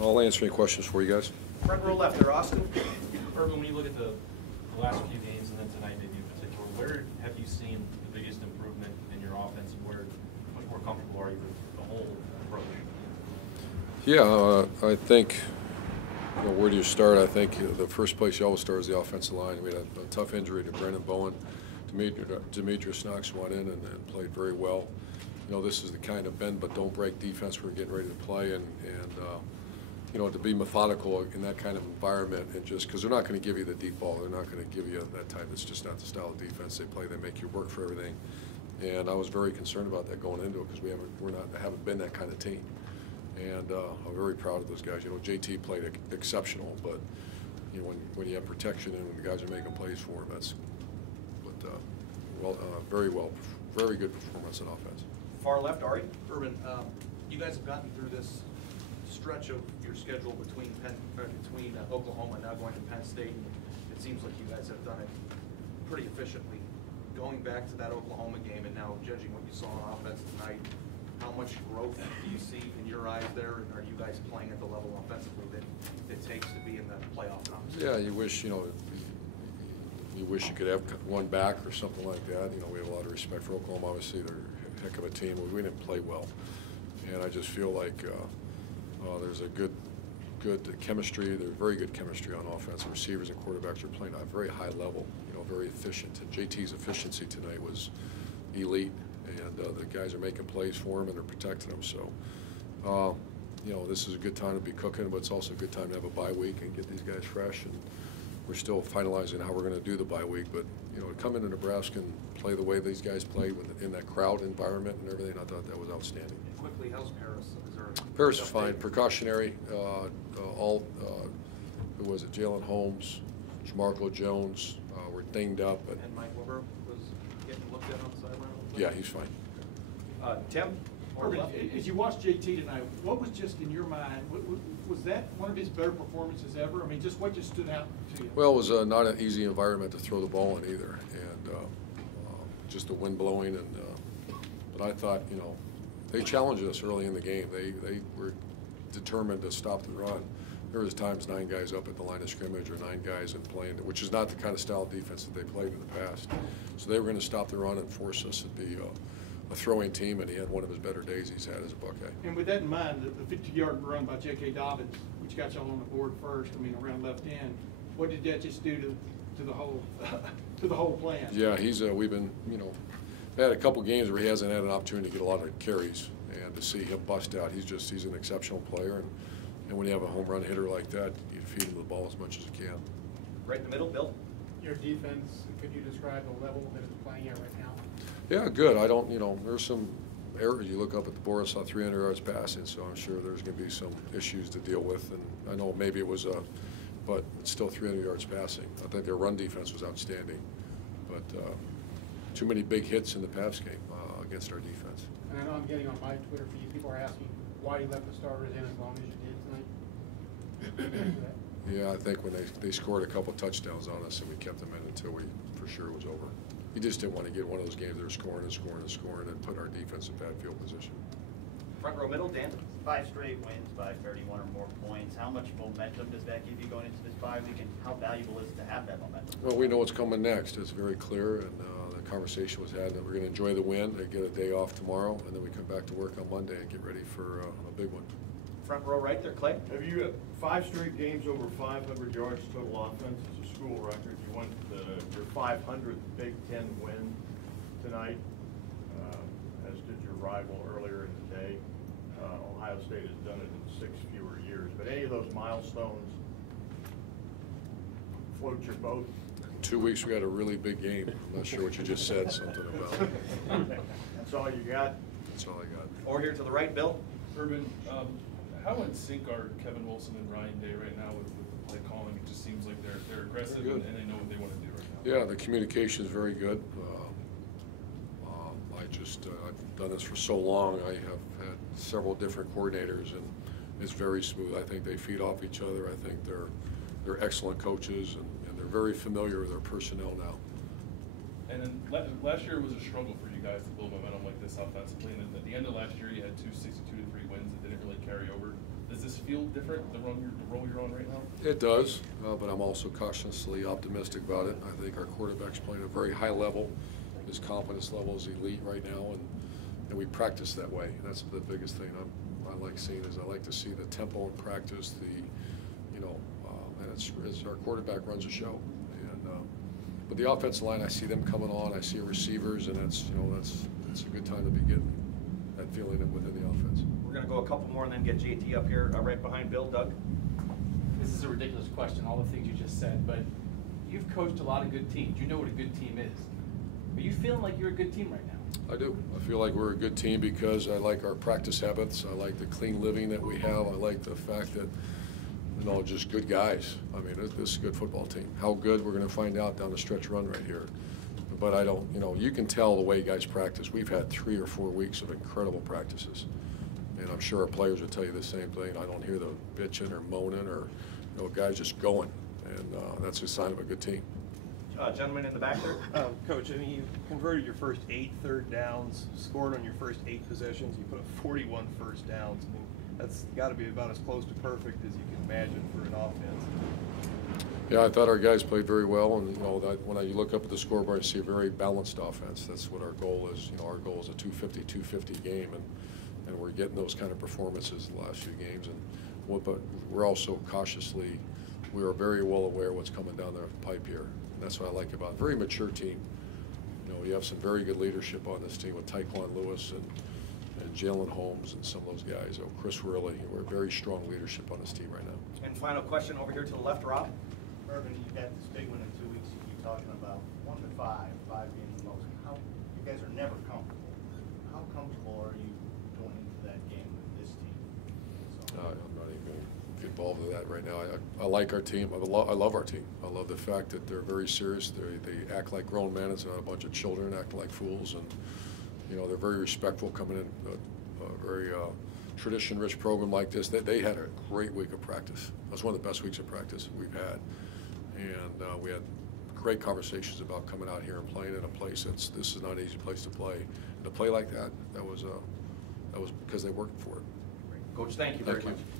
I'll answer any questions for you guys. Front row left there, Austin. Urban, when you look at the last few games and then tonight maybe in particular, where have you seen the biggest improvement in your offense, and where much more comfortable are you with the whole approach? Yeah, I think, where do you start? I think the first place you always start is the offensive line. We had a tough injury to Brendan Bowen. Demetrius Knox went in and played very well. This is the kind of bend but don't break defense we're getting ready to play, and to be methodical in that kind of environment, and just because they're not going to give you the deep ball, they're not going to give you that type. It's just not the style of defense they play. They make you work for everything, and I was very concerned about that going into it because we haven't been that kind of team, and I'm very proud of those guys. JT played exceptional, but when you have protection and when the guys are making plays for him, that's very good performance in offense. Far left, Ari. Urban, you guys have gotten through this stretch of your schedule between Oklahoma and now going to Penn State, and it seems like you guys have done it pretty efficiently. Going back to that Oklahoma game and now judging what you saw on offense tonight, how much growth do you see in your eyes there, and are you guys playing at the level offensively that it takes to be in the playoff conversation? Yeah, you wish you could have one back or something like that. We have a lot of respect for Oklahoma. Obviously, they're a heck of a team. We didn't play well, and I just feel like there's a good chemistry. There's very good chemistry on offense. The receivers and quarterbacks are playing at a very high level. Very efficient. And JT's efficiency tonight was elite, and the guys are making plays for him and they're protecting him. So, this is a good time to be cooking, but it's also a good time to have a bye week and get these guys fresh. And we're still finalizing how we're going to do the bye week, but to come into Nebraska and play the way these guys played in that crowd environment and everything, I thought that was outstanding. And quickly, how's Paris? Paris is fine. Precautionary. Who was it? Jalen Holmes, Jamarco Jones were dinged up. And Mike Weber was getting looked at on the sideline? Yeah, he's fine. Tim? Urban, as you watched JT tonight, what was just in your mind? Was that one of his better performances ever? I mean, just what just stood out to you? Well, it was not an easy environment to throw the ball in either, and just the wind blowing. But I thought, they challenged us early in the game. They were determined to stop the run. There was times 9 guys up at the line of scrimmage or 9 guys in playing, which is not the kind of style of defense that they played in the past. So they were going to stop the run and force us to be a throwing team, and he had one of his better days he's had as a Buckeye. And with that in mind, the 50-yard run by J.K. Dobbins, which got y'all on the board first, around left end, what did that just do to the whole to the whole plan? Yeah, we've been had a couple games where he hasn't had an opportunity to get a lot of carries, and to see him bust out, he's an exceptional player, and when you have a home run hitter like that, you feed him the ball as much as you can. Right in the middle, Bill. Your defense, could you describe the level that it's playing at right now? Yeah, good. I don't, there's some errors. You look up at the board, saw 300 yards passing, so I'm sure there's going to be some issues to deal with. And I know maybe it was but it's still 300 yards passing. I think their run defense was outstanding, but too many big hits in the pass game against our defense. And I know I'm getting on my Twitter feed, people are asking why you left the starters in as long as you did tonight. Yeah, I think when they scored a couple touchdowns on us and we kept them in until we for sure it was over. You just didn't want to get one of those games that are scoring and scoring and scoring and put our defense in bad field position. Front row middle, Dan. 5 straight wins by 31 or more points. How much momentum does that give you going into this bye week, and how valuable is it to have that momentum? Well, we know what's coming next. It's very clear, and the conversation was had that we're going to enjoy the win and get a day off tomorrow, and then we come back to work on Monday and get ready for a big one. Front row right there, Clay. Have you had 5 straight games over 500 yards total offense? It's a school record. You won your 500th Big Ten win tonight, as did your rival earlier in the day. Ohio State has done it in 6 fewer years. But any of those milestones float your boat? In 2 weeks, we got a really big game. I'm not sure what you just said something about. That's all you got? That's all I got. Or here to the right, Bill. Urban, how in sync are Kevin Wilson and Ryan Day right now with the play calling? It just seems like they're aggressive and they know what they want to do right now. Yeah, the communication is very good. I've done this for so long. I have had several different coordinators, and it's very smooth. I think they feed off each other. I think they're excellent coaches, and they're very familiar with their personnel now. And then last year was a struggle for you guys to build momentum like this offensively. And at the end of last year, you had 2 62-3 wins that didn't really carry over. Does this this feel different, the role you're on right now? It does, but I'm also cautiously optimistic about it. I think our quarterback's playing at a very high level. His confidence level is elite right now, and we practice that way. And that's the biggest thing I like seeing is I like to see the tempo in practice, and it's our quarterback runs a show. And but the offensive line, I see them coming on. I see receivers, and it's a good time to be getting that feeling within the offense. We're gonna go a couple more and then get JT up here, right behind Bill. Doug? This is a ridiculous question, all the things you just said, but you've coached a lot of good teams. You know what a good team is. Are you feeling like you're a good team right now? I do. I feel like we're a good team because I like our practice habits. I like the clean living that we have. I like the fact that, just good guys. I mean, this is a good football team. How good, we're going to find out down the stretch run right here. But I don't, you can tell the way guys practice. We've had 3 or 4 weeks of incredible practices. And I'm sure our players will tell you the same thing. I don't hear the bitching or moaning or, guys just going. And that's a sign of a good team. Gentleman in the back there. Coach, I mean, you converted your first 8 third downs, scored on your first 8 possessions. You put up 41 first downs. I mean, that's got to be about as close to perfect as you can imagine for an offense. Yeah, I thought our guys played very well, and when you look up at the scoreboard, you see a very balanced offense. That's what our goal is. Our goal is a 250 game, and we're getting those kind of performances the last few games. But we're also we are very well aware of what's coming down the pipe here. And that's what I like about it. Very mature team. We have some very good leadership on this team with Tyquan Lewis and Jalen Holmes and some of those guys. Chris Worley. We're very strong leadership on this team right now. And final question over here to the left, Rob. Urban, you got this big one in 2 weeks. You keep talking about 1 to 5, 5 being the most. You guys are never comfortable. How comfortable are you going into that game with this team? I'm not even going to get involved with that right now. I like our team. I love our team. I love the fact that they're very serious. They act like grown men. It's not a bunch of children acting like fools. And they're very respectful coming in a very tradition-rich program like this. They had a great week of practice. It was one of the best weeks of practice we've had. And we had great conversations about coming out here and playing in a place this is not an easy place to play. And to play like that was because they worked for it. Coach, thank you very Thank much. you.